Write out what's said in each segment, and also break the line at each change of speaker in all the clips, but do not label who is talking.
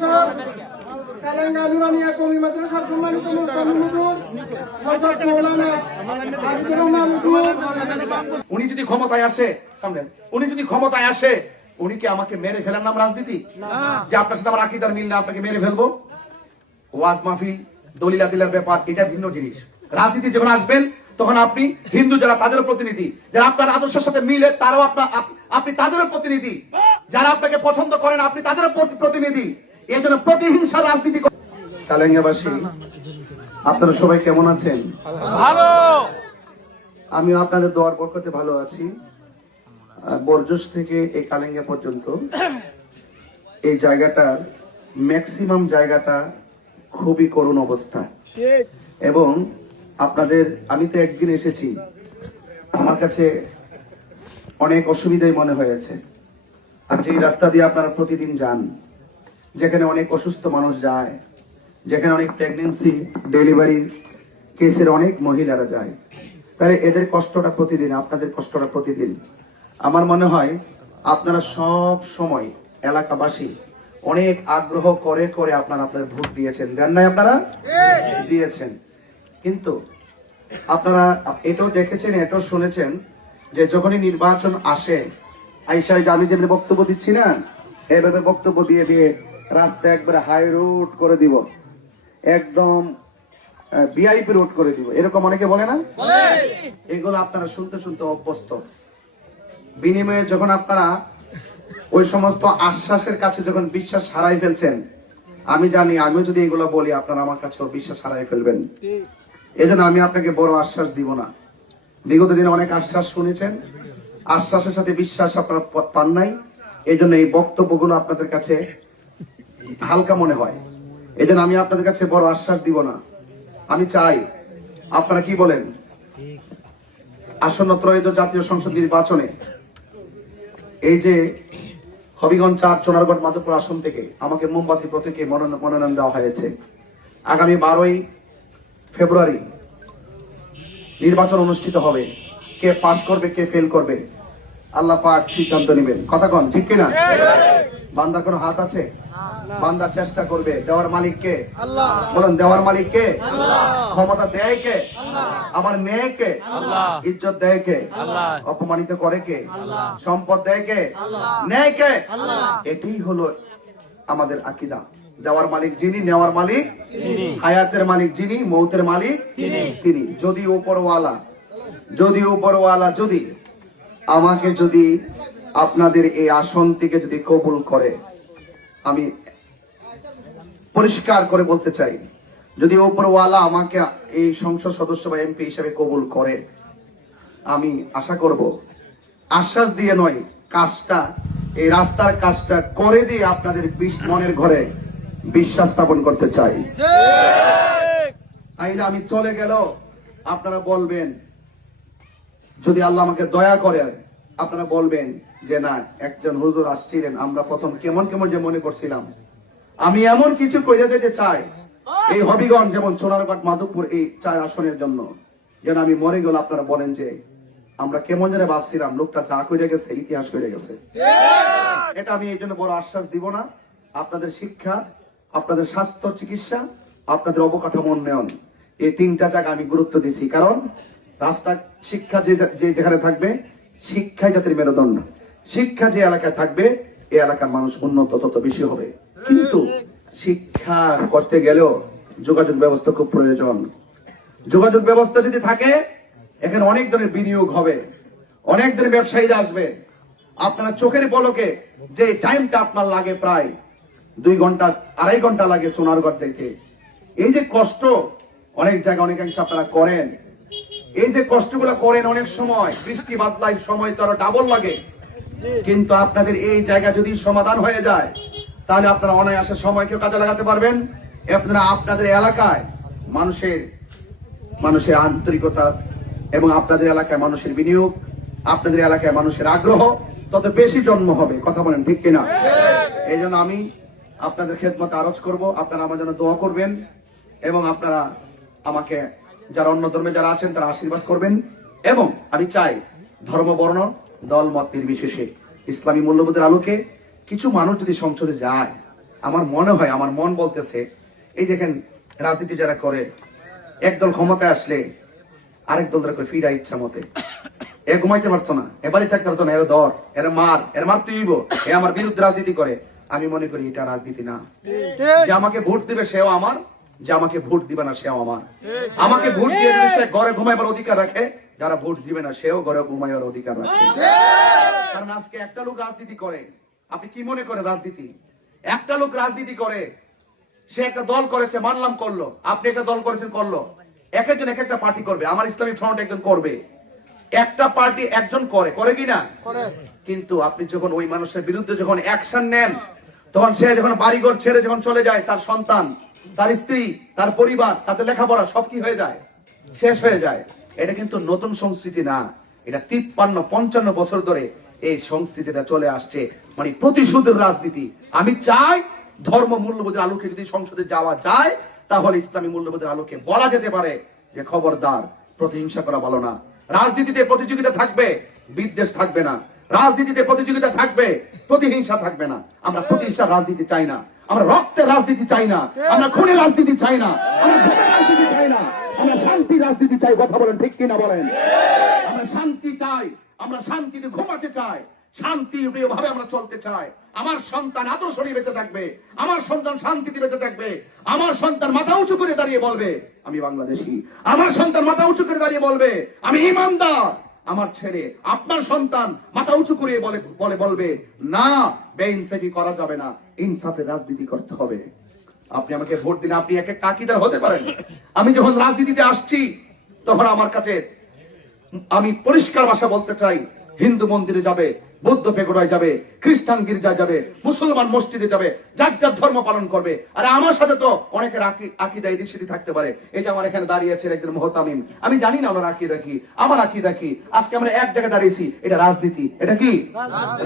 মাদ্রাসার কমি মাদ্রাসার সম্মানিত
উনি যদি ক্ষমতায় আসে সামনে উনি যদি ক্ষমতায় আসে উনি কি আমাকে মেরে ফেলার নাম রাজনীতি? যে আপনার সাথে আমার আকিদার মিল না আপনাকে মেরে ফেলব? ওয়াজ মাহফিল দলিলা দিলার ব্যাপার এটা ভিন্ন জিনিস। রাজনীতি যখন আসবেন তখন আপনি হিন্দু যারা তাদের প্রতিনিধি। যারা আপনার আদর্শের সাথে মিলে তারাও আপনার আপনি তাদেরও প্রতিনিধি। যারা আপনাকে পছন্দ করেন আপনি তাদেরও প্রতি- প্রতিনিধি। এই জন্য প্রতিহিংসা রাজনীতি কালেঙ্গাবাসী আপনারা সবাই কেমন আছেন? আমিও আপনাদের দোয়ার বরকতে ভালো আছি। বরজস থেকে এই কালেঙ্গা পর্যন্ত এই জায়গাটার ম্যাক্সিমাম জায়গাটা খুবই করুণ অবস্থা। এবং আপনাদের আমি তো একদিন এসেছি আমার কাছে অনেক অসুবিধাই মনে হয়েছে। আর যেই রাস্তা দিয়ে আপনারা প্রতিদিন যান যেখানে অনেক অসুস্থ মানুষ যায় যেখানে অনেক প্রেগনেন্সি ডেলিভারির কেসের অনেক মহিলারা যায়। তাহলে এদের কষ্টটা প্রতিদিন আপনাদের কষ্টটা প্রতিদিন। আমার মনে হয় আপনারা সব সময় এলাকাবাসী অনেক আগ্রহ করে করে আপনারা আপনার ভোট দিয়েছেন। দেন নাই আপনারা? দিয়েছেন। কিন্তু আপনারা এটাও দেখেছেন এটাও শুনেছেন যে যখনই নির্বাচন আসে আইসায় যে আমি যেভাবে বক্তব্য দিচ্ছি না এভাবে বক্তব্য দিয়ে দিয়ে রাস্তা একবারে হাই রোড করে দিব। একদম ভিআইপি রোড করে দিব। এরকম অনেকে বলে না? এগুলো আপনারা শুনতে শুনতে অভ্যস্ত। বিনিময়ে যখন আপনারা ওই সমস্ত আশ্বাসের কাছে যখন বিশ্বাস হারাই ফেলছেন আমি জানি আমিও যদি এগুলো বলি আপনারা আমার কাছেও বিশ্বাস হারাই ফেলবেন। এজন্য আমি আপনাকে বড় আশ্বাস দিব না। বিগত দিনে অনেক আশ্বাস শুনেছেন। আশ্বাসের সাথে বিশ্বাস আপনারা পান নাই। এই জন্য এই বক্তব্যগুলো আপনাদের কাছে হালকা মনে হয়। এই জন্য আমি আপনাদের কাছে বড় আশ্বাস দিব না। আমি চাই, আপনারা কি বলেন? আসন্ন ত্রয়োদশ জাতীয় সংসদ নির্বাচনে এই যে হবিগঞ্জ চার চোনারগড় মাধবপুর আসন থেকে আমাকে মোমবাতি প্রতীকে মনোনয়ন দেওয়া হয়েছে। আগামী বারোই ফেব্রুয়ারি নির্বাচন অনুষ্ঠিত হবে। কে পাস করবে, কে ফেল করবে, আল্লাহ পাক সিদ্ধান্ত নেবেন। কথা কন, ঠিক কিনা? বান্দার কোনো হাত আছে? বান্দা চেষ্টা করবে দেওয়ার মালিক কে বলেন দেওয়ার মালিক কে ক্ষমতা দেয় কে আবার নেয় কে ইজ্জত দেয় কে অপমানিত করে কে সম্পদ দেয় কে নেয় কে এটাই হলো আমাদের আকিদা। দেওয়ার মালিক যিনি নেওয়ার মালিক হায়াতের মালিক যিনি মৌতের মালিক তিনি। যদি উপরওয়ালা যদি উপরওয়ালা যদি আমাকে যদি আপনাদের এই আসন থেকে যদি কবুল করে আমি পরিষ্কার করে বলতে চাই, যদি উপরওয়ালা আমাকে এই সংসদ সদস্য বা এমপি হিসেবে কবুল করে, আমি আশা করব, আশ্বাস দিয়ে নয়, কাজটা, এই রাস্তার কাজটা করে দিয়ে আপনাদের মনের ঘরে বিশ্বাস স্থাপন করতে চাই। তাইলে আমি চলে গেল, আপনারা বলবেন, যদি আল্লাহ আমাকে দয়া করেন, আপনারা বলবেন যে না, একজন হুজুর আসছিলেন, আমরা প্রথম কেমন কেমন যে মনে করছিলাম। আমি এমন কিছু করে যেতে চাই, এই হবিগঞ্জ যেমন সোনারঘাট, মাধবপুর, এই চার আসনের জন্য। যেন আমি মরে গেল আপনারা বলেন যে, আমরা কেমন যেন ভাবছিলাম, লোকটা যা করে গেছে, ইতিহাস করে গেছে। এটা আমি এই জন্য বড় আশ্বাস দিব না। আপনাদের শিক্ষা, আপনাদের স্বাস্থ্য, চিকিৎসা, আপনাদের অবকাঠামো উন্নয়ন, এই তিনটা জায়গা আমি গুরুত্ব দিছি। কারণ রাস্তা, শিক্ষা যে যেখানে থাকবে, শিক্ষাই জাতির মেরুদণ্ড। শিক্ষা যে এলাকায় থাকবে, এই এলাকার মানুষ উন্নত তত বেশি হবে। কিন্তু শিক্ষা করতে গেলেও যোগাযোগ ব্যবস্থা খুব প্রয়োজন। যোগাযোগ ব্যবস্থা যদি থাকে, এখানে অনেক ধরনের বিনিয়োগ হবে। অনেক ধরনের ব্যবসায়ীরা আসবে। আপনারা চোখের পলকে যে টাইমটা আপনার লাগে প্রায় দুই ঘণ্টা, আড়াই ঘণ্টা লাগে সোনারগড় যাইতে এই যে কষ্ট অনেক জায়গায় অনেকাংশে আপনারা করেন। এই যে কষ্টগুলো করেন অনেক সময়, বৃষ্টি বাদলায় সময় তো আরও ডাবল লাগে। কিন্তু আপনাদের এই জায়গা যদি সমাধান হয়ে যায়, তাহলে আপনারা অনায়াসে সময়কে কাজে লাগাতে পারবেন। আপনারা আপনাদের এলাকায় মানুষের মানুষের আন্তরিকতা এবং আপনাদের এলাকায় মানুষের বিনিয়োগ, আপনাদের এলাকায় মানুষের আগ্রহ, তত বেশি জন্ম হবে, কথা বলেন ঠিক কিনা? এই জন্য আমি আপনাদের খেদমত আরজ করব, আপনারা আমার জন্য দোয়া করবেন এবং আপনারা আমাকে যারা অন্য ধর্মে যারা আছেন, তারা আশীর্বাদ করবেন। এবং আমি চাই ধর্ম বর্ণ দল মত নির্বিশেষে ইসলামী মূল্যবোধের আলোকে কিছু মানুষ যদি সংসদে যায় আমার মনে হয় আমার মন বলতেছে এই দেখেন রাজনীতি যারা করে একদল ক্ষমতায় আসলে আরেক দল ধরে ফিরা ইচ্ছা মতে। এ ঘুমাইতে পারতো না এবারই থাকতে পারতো না এর দর এর মার এর মার তুইব এ আমার বিরুদ্ধে রাজনীতি করে। আমি মনে করি এটা রাজনীতি না। যে আমাকে ভোট দিবে সেও আমার যে আমাকে ভোট দিবে না সেও আমার। আমাকে ভোট দিয়ে সে ঘরে ঘুমাইবার অধিকার রাখে যারা ভোট দিবে না সেও ঘরে ঘুমাইবার অধিকার রাখে। কারণ আজকে একটা লোক রাজনীতি করে আপনি কি মনে করেন রাজনীতি? একটা লোক রাজনীতি করে সে একটা দল করেছে মানলাম করল আপনি একটা দল করেছেন করল। এক একজন এক একটা পার্টি করবে আমার ইসলামী ফ্রন্ট একজন করবে। একটা পার্টি একজন করে করে কি না কিন্তু আপনি যখন ওই মানুষের বিরুদ্ধে যখন অ্যাকশন নেন তখন সে যখন বাড়িঘর ছেড়ে যখন চলে যায় তার সন্তান তার স্ত্রী তার পরিবার তাদের লেখাপড়া সব কি হয়ে যায়? শেষ হয়ে যায়। এটা কিন্তু নতুন সংস্কৃতি না। এটা তিপ্পান্ন, পঞ্চান্ন বছর ধরে এই সংস্কৃতিটা চলে আসছে। মানে প্রতিশোধের রাজনীতি। আমি চাই ধর্ম মূল্যবোধের আলোকে যদি সংসদে যাওয়া যায়, তাহলে ইসলামী মূল্যবোধের আলোকে বলা যেতে পারে যে খবরদার, প্রতিহিংসা করা ভালো না। রাজনীতিতে প্রতিযোগিতা থাকবে, বিদ্বেষ থাকবে না। রাজনীতিতে প্রতিযোগিতা থাকবে, প্রতিহিংসা থাকবে না। আমরা প্রতিহিংসা রাজনীতি চাই না। আমরা রক্তের রাজনীতি চাই না। আমরা খুনের রাজনীতি চাই না। আমরা রাজনীতি চাই না। আমরা শান্তি রাজনীতি চাই, কথা বলেন, ঠিক কিনা বলেন? আমরা শান্তি চাই, আমরা শান্তিতে ঘুমাতে চাই শান্তি ভাবে আমরা চলতে চাই। আমার সন্তান আদর্শ নিয়ে বেঁচে থাকবে, আমার সন্তান শান্তিতে বেঁচে থাকবে, আমার সন্তান মাথা উঁচু করে দাঁড়িয়ে বলবে, আমি বাংলাদেশি। আমার সন্তান মাথা উঁচু করে দাঁড়িয়ে বলবে, আমি ইমানদার। আমার ছেলে, আপনার সন্তান মাথা উঁচু করে বলে বলে বলবে, না, বেইনসাফি করা যাবে না, ইনসাফে রাজনীতি করতে হবে। আপনি আমাকে ভোট দিলে আপনি একে কাকিদার হতে পারেন। আমি যখন রাজনীতিতে আসছি তখন আমার কাছে আমি পরিষ্কার ভাষা বলতে চাই হিন্দু মন্দিরে যাবে বৌদ্ধ পেগোড়ায় যাবে খ্রিস্টান গির্জায় যাবে মুসলমান মসজিদে যাবে যার যার ধর্ম পালন করবে। আর আমার সাথে তো অনেকের আকিদা এদিক সেদিক থাকতে পারে। এই যে আমার এখানে দাঁড়িয়ে আছে একজন মহতামিম। আমি জানি না আমার আকিদা কি। আমার আকিদা কি? আজকে আমরা এক জায়গায় দাঁড়িয়েছি এটা রাজনীতি। এটা কি?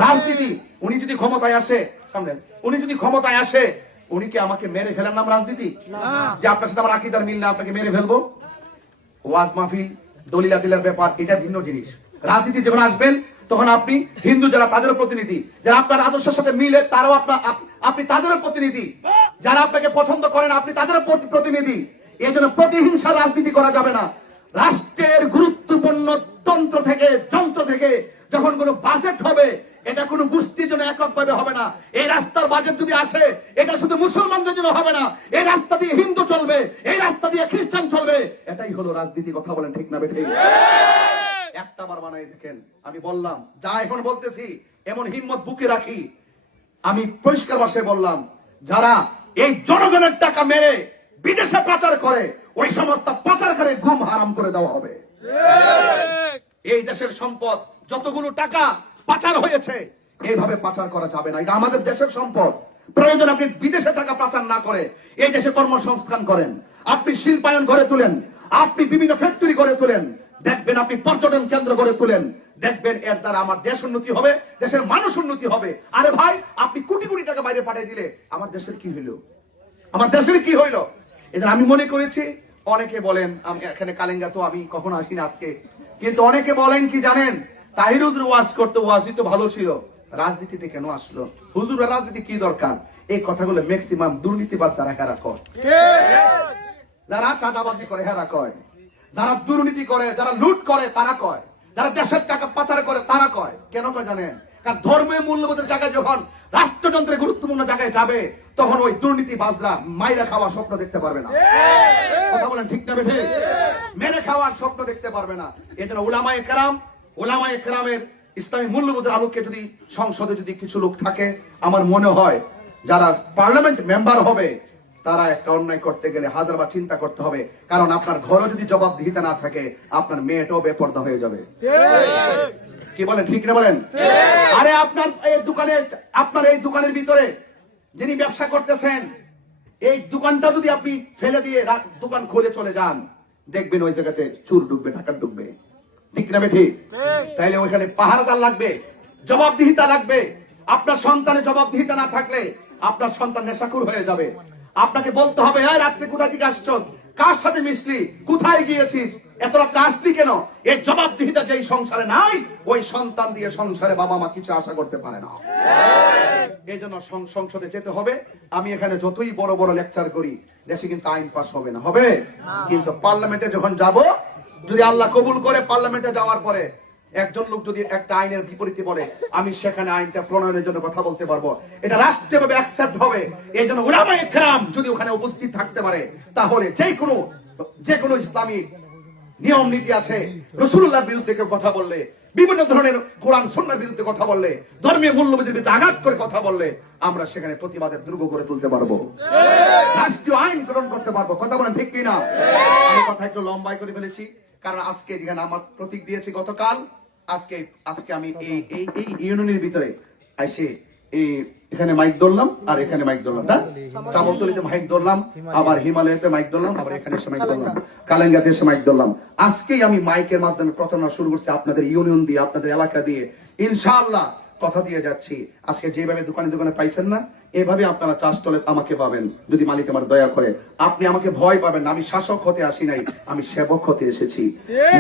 রাজনীতি। উনি যদি ক্ষমতায় আসে সামনে উনি যদি ক্ষমতায় আসে উনি কি আমাকে মেরে ফেলার নাম রাজনীতি? যে আপনার সাথে আমার আকিদার মিল না আপনাকে মেরে ফেলব? ওয়াজ মাহফিল দলিলা দিলার ব্যাপার এটা ভিন্ন জিনিস। রাজনীতি যখন আসবেন তখন আপনি হিন্দু যারা তাদেরও প্রতিনিধি। যারা আপনার আদর্শের সাথে মিলে তারাও আপনার আপনি তাদেরও প্রতিনিধি। যারা আপনাকে পছন্দ করেন আপনি প্রতি- প্রতিনিধি। এই জন্য প্রতিহিংসা রাজনীতি করা যাবে না। রাষ্ট্রের গুরুত্বপূর্ণ তন্ত্র থেকে যন্ত্র থেকে যখন কোনো বাজেট হবে এটা কোনো গোষ্ঠীর জন্য এককভাবে হবে না। এই রাস্তার বাজেট যদি আসে এটা শুধু মুসলমানদের জন্য হবে না। এই রাস্তা দিয়ে হিন্দু চলবে এই রাস্তা দিয়ে খ্রিস্টান চলবে। এটাই হলো রাজনীতি কথা বলেন ঠিক না বেঠিক? একটা বার বানাই দেখেন আমি বললাম যা এখন বলতেছি এমন হিম্মত বুকে রাখি। আমি পরিষ্কার ভাষায় বললাম যারা এই জনগণের টাকা মেরে বিদেশে পাচার করে ওই সমস্ত পাচারকারে ঘুম হারাম করে দেওয়া হবে। এই দেশের সম্পদ যতগুলো টাকা পাচার হয়েছে। এইভাবে পাচার করা যাবে না। এটা আমাদের দেশের সম্পদ। প্রয়োজন আপনি বিদেশে টাকা পাচার না করে এই দেশে কর্মসংস্থান করেন। আপনি শিল্পায়ন গড়ে তুলেন। আপনি বিভিন্ন ফ্যাক্টরি গড়ে তুলেন। দেখবেন আপনি পর্যটন কেন্দ্র গড়ে তুলেন। দেখবেন এর দ্বারা আমার দেশ উন্নতি হবে, দেশের মানুষ উন্নতি হবে। আরে ভাই, আপনি কোটি কোটি টাকা বাইরে পাঠিয়ে দিলে আমার দেশের কি হইল? আমার দেশের কি হইল? এটা আমি মনে করেছি। অনেকে বলেন, আমি এখানে কালেঙ্গা তো আমি কখনো আসি না আজকে। কিন্তু অনেকে বলেন কি জানেন? তাহির ওয়াজ করতে ওয়াজই তো ভালো ছিল। রাজনীতিতে কেন আসলো? হুজুর রাজনীতি কি দরকার? এই কথাগুলো ম্যাক্সিমাম দুর্নীতিবাদ যারা হেরা কর যারা চাঁদাবাজি করে হেরা কয়। যারা দুর্নীতি করে, যারা লুট করে, তারা কয়। যারা দেশের টাকা পাচার করে, তারা কয়। কেন কয় জানেন? কারণ ধর্মীয় মূল্যবোধের জায়গায় যখন রাষ্ট্রযন্ত্রের গুরুত্বপূর্ণ জায়গায় যাবে, তখন ওই দুর্নীতি বাজরা মাইরা খাওয়ার স্বপ্ন দেখতে পারবে না। কথা বলেন ঠিক না মেরে খাওয়ার স্বপ্ন দেখতে পারবে না। জন্য ওলামায় কেরাম ওলামায় কেরামের ইসলামী মূল্যবোধের আলোকে যদি সংসদে যদি কিছু লোক থাকে আমার মনে হয় যারা পার্লামেন্ট মেম্বার হবে তারা একটা অন্যায় করতে গেলে হাজারবার চিন্তা করতে হবে। কারণ আপনার ঘরে যদি জবাবদিহিতা না থাকে আপনার মেয়েটাও বেপর্দা হয়ে যাবে। কি বলেন ঠিক না বলেন? আরে আপনার এই দোকানে আপনার এই দোকানের ভিতরে যিনি ব্যবসা করতেছেন এই দোকানটা যদি আপনি ফেলে দিয়ে দোকান খুলে চলে যান দেখবেন ওই জায়গাতে চুর ডুববে ঢাকা ডুববে। ঠিক না ঠিক। তাইলে ওইখানে পাহারাদার লাগবে জবাবদিহিতা লাগবে। আপনার সন্তানের জবাবদিহিতা না থাকলে আপনার সন্তান নেশাকুর হয়ে যাবে। আপনাকে বলতে হবে হ্যাঁ রাত্রে কোথা থেকে আসছো কার সাথে মিশলি? কোথায় গিয়েছিস? এতটা কাজটি কেন? এর জবাবদিহিতা যেই সংসারে নাই ওই সন্তান দিয়ে সংসারে বাবা মা কিছু আশা করতে পারে না। এই জন্য সংসদে যেতে হবে। আমি এখানে যতই বড় বড় লেকচার করি দেশে কিন্তু আইন পাস হবে না। হবে? কিন্তু পার্লামেন্টে যখন যাব যদি আল্লাহ কবুল করে পার্লামেন্টে যাওয়ার পরে একজন লোক যদি একটা আইনের বিপরীতে বলে আমি সেখানে আইনটা প্রণয়নের জন্য কথা বলতে পারব। এটা রাষ্ট্রীয়ভাবে অ্যাকসেপ্ট হবে। এই জন্য ওলামায়ে কেরাম যদি ওখানে উপস্থিত থাকতে পারে তাহলে যে কোনো যে কোনো ইসলামী নিয়ম নীতি আছে রসুল্লাহর বিরুদ্ধে কেউ কথা বললে বিভিন্ন ধরনের কোরআন সন্ন্যার বিরুদ্ধে কথা বললে ধর্মীয় মূল্যবোধের বিরুদ্ধে আঘাত করে কথা বললে আমরা সেখানে প্রতিবাদের দুর্গ করে তুলতে পারব। রাষ্ট্রীয় আইন গ্রহণ করতে পারব। কথা বলেন ঠিক কিনা? আমি কথা একটু লম্বাই করে ফেলেছি। কারণ আজকে যেখানে আমার প্রতীক দিয়েছে গতকাল। আজকে আজকে আমি এই এই ইউনিয়নের ভিতরে এসে এই এখানে মাইক ধরলাম, আর এখানে মাইক ধরলাম, না? চামলতলিতে মাইক ধরলাম, আবার হিমালয়তে মাইক ধরলাম, আবার এখানে এসে মাইক ধরলাম, কালেঙ্গাতে এসে মাইক ধরলাম। আজকেই আমি মাইকের মাধ্যমে প্রচারণা শুরু করছি আপনাদের ইউনিয়ন দিয়ে, আপনাদের এলাকা দিয়ে। ইনশাআল্লাহ কথা দিয়ে যাচ্ছি। আজকে যেভাবে দোকানে দোকানে পাইছেন না এভাবে আপনারা চাষ চলে আমাকে পাবেন। যদি মালিক আমার দয়া করে আপনি আমাকে ভয় পাবেন না আমি শাসক হতে আসি নাই আমি সেবক হতে এসেছি।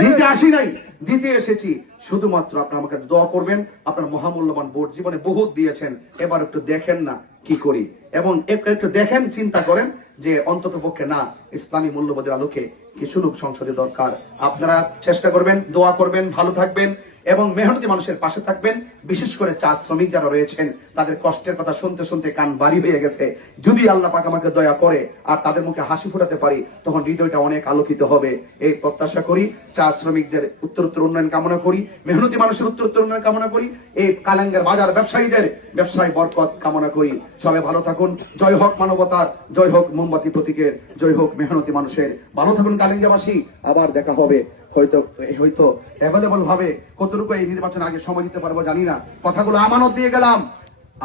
দিতে আসি নাই দিতে এসেছি। শুধুমাত্র আপনারা আমাকে দোয়া করবেন আপনার মহামূল্যবান ভোট জীবনে বহুত দিয়েছেন এবার একটু দেখেন না কি করি। এবং একটু একটু দেখেন চিন্তা করেন যে অন্তত পক্ষে না ইসলামী মূল্যবোধের আলোকে কিছু লোক সংসদে দরকার। আপনারা চেষ্টা করবেন দোয়া করবেন ভালো থাকবেন। এবং মেহনতি মানুষের পাশে থাকবেন, বিশেষ করে চা শ্রমিক যারা রয়েছেন, তাদের কষ্টের কথা শুনতে শুনতে কান বাড়ি হয়ে গেছে। যদি আল্লাহ পাক আমাকে দয়া করে আর তাদের মুখে হাসি ফোটাতে পারি, তখন হৃদয়টা অনেক আলোকিত হবে। এই প্রত্যাশা করি, চা শ্রমিকদের উত্তরোত্তর উন্নয়ন কামনা করি, মেহনতি মানুষের উত্তরোত্তর উন্নয়ন কামনা করি, এই কালাঙ্গের বাজার ব্যবসায়ীদের ব্যবসায় বরকত কামনা করি। সবাই ভালো থাকুন, জয় হোক মানবতার, জয় হোক মোমবাতি প্রতীকের, জয় হোক মেহনতি মানুষের। ভালো থাকুন কালিঙ্গাবাসী আবার দেখা হবে। হয়তো হয়তো অ্যাভেলেবল ভাবে কতটুকু এই নির্বাচন আগে সময় দিতে পারব জানি না। কথাগুলো আমানত দিয়ে গেলাম।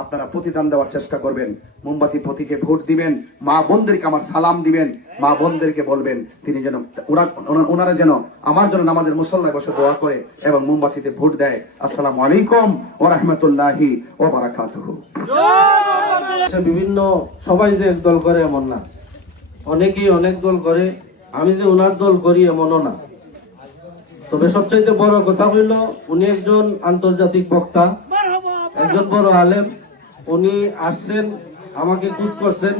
আপনারা প্রতিদান দেওয়ার চেষ্টা করবেন। মোমবাতি প্রতীকে ভোট দিবেন। মা বোনদেরকে আমার সালাম দিবেন। মা বোনদেরকে বলবেন, তিনি যেন ওনারা যেন আমার জন্য আমাদের মুসল্লায় বসে দোয়া করে এবং মোমবাতিতে ভোট দেয়। আসসালামু আলাইকুম ও রহমতুল্লাহি ও বারাকাতুহু।
সে বিভিন্ন সবাই যে এক দল করে এমন না। অনেকেই অনেক দল করে। আমি যে ওনার দল করি এমনও না। তবে সবচাইতে বড় কথা হইল, উনি একজন আন্তর্জাতিক বক্তা, একজন বড় আলেম। উনি আসছেন, আমাকে খুশ করছেন।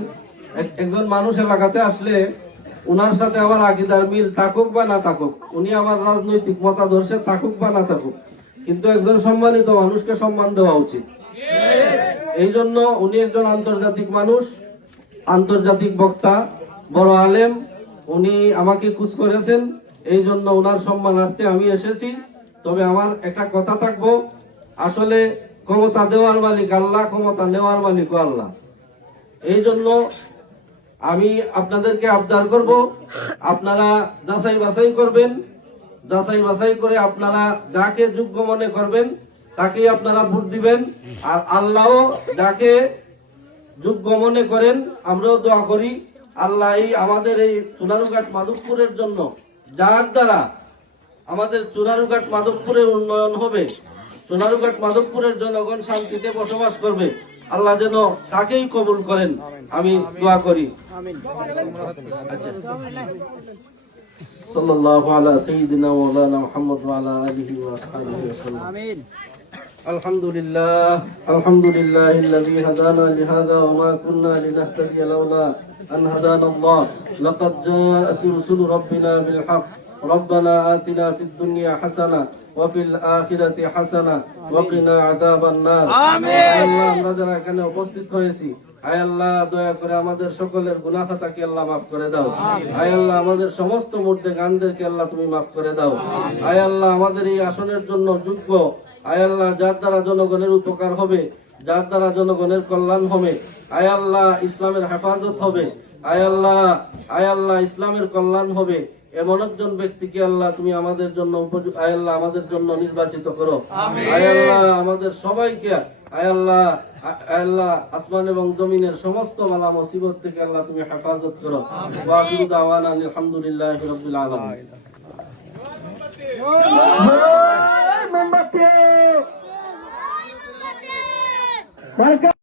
এক- একজন মানুষ এলাকাতে আসলে উনার সাথে আমার আগিদার মিল থাকুক বা না থাকুক, উনি আমার রাজনৈতিক মতাদর্শে থাকুক বা না থাকুক, কিন্তু একজন সম্মানিত মানুষকে সম্মান দেওয়া উচিত। এই জন্য উনি একজন আন্তর্জাতিক মানুষ, আন্তর্জাতিক বক্তা, বড় আলেম। উনি আমাকে খুশ করেছেন। এই জন্য ওনার সম্মানার্থে আমি এসেছি। তবে আমার একটা কথা থাকব। আসলে ক্ষমতা দেওয়ার মালিক আল্লাহ, ক্ষমতা নেওয়ার মালিক আল্লাহ। এই জন্য আমি আপনাদেরকে আবদার করব, আপনারা যাচাই বাছাই করবেন। যাচাই বাছাই করে আপনারা যাকে যোগ্য মনে করবেন, তাকেই আপনারা ভোট দিবেন। আর আল্লাহও যাকে যোগ্য মনে করেন, আমরাও দোয়া করি আল্লাহ এই আমাদের এই সোনারুঘাট মাধবপুরের জন্য যার দ্বারা আমাদের চুনারুঘাট মাধবপুরের উন্নয়ন হবে চুনারুঘাট মাধবপুরের জনগণ শান্তিতে বসবাস করবে আল্লাহ যেন তাকেই কবুল করেন আমি দোয়া করি সাল্লাল্লাহু আলা সাইয়্যিদিনা মাওলানা মুহাম্মদ ওয়া আলা আলিহি ওয়া আসহাবিহি ওয়াসাল্লাম আমিন الحمد لله الحمد لله الذي هدانا لهذا وما كنا لنهتدي لولا أن هدانا الله لقد جاءت رسل ربنا بالحق ربنا آتنا في الدنيا حسنة وفي الآخرة حسنة وقنا عذاب النار آمين আল্লাহ আমরা যারা এখানে উপস্থিত হয়েছি আয় আল্লাহ দয়া করে আমাদের সকলের গুনাহ খাতাকে আল্লাহ মাফ করে দাও আয় আল্লাহ আমাদের সমস্ত মূর্তি গানদেরকে আল্লাহ তুমি মাফ করে দাও আয় আল্লাহ আমাদের এই আসনের জন্য যোগ্য আয় আল্লাহ যার দ্বারা জনগণের উপকার হবে যার দ্বারা জনগণের কল্যাণ হবে আয় আল্লাহ ইসলামের হেফাজত হবে। আয় আল্লাহ আয় আল্লাহ ইসলামের কল্যাণ হবে। এমন একজন ব্যক্তিকে আল্লাহ তুমি আমাদের জন্য আয় আল্লাহ আমাদের জন্য নির্বাচিত করো। আয় আল্লাহ আমাদের সবাইকে আয় আল্লাহ আয় আল্লাহ আসমান এবং জমিনের সমস্ত মালা মুসিবত থেকে আল্লাহ তুমি হেফাজত করো। ওয়া আখিরু দাওয়ানা আলহামদুলিল্লাহি
মোমবাতি সরকার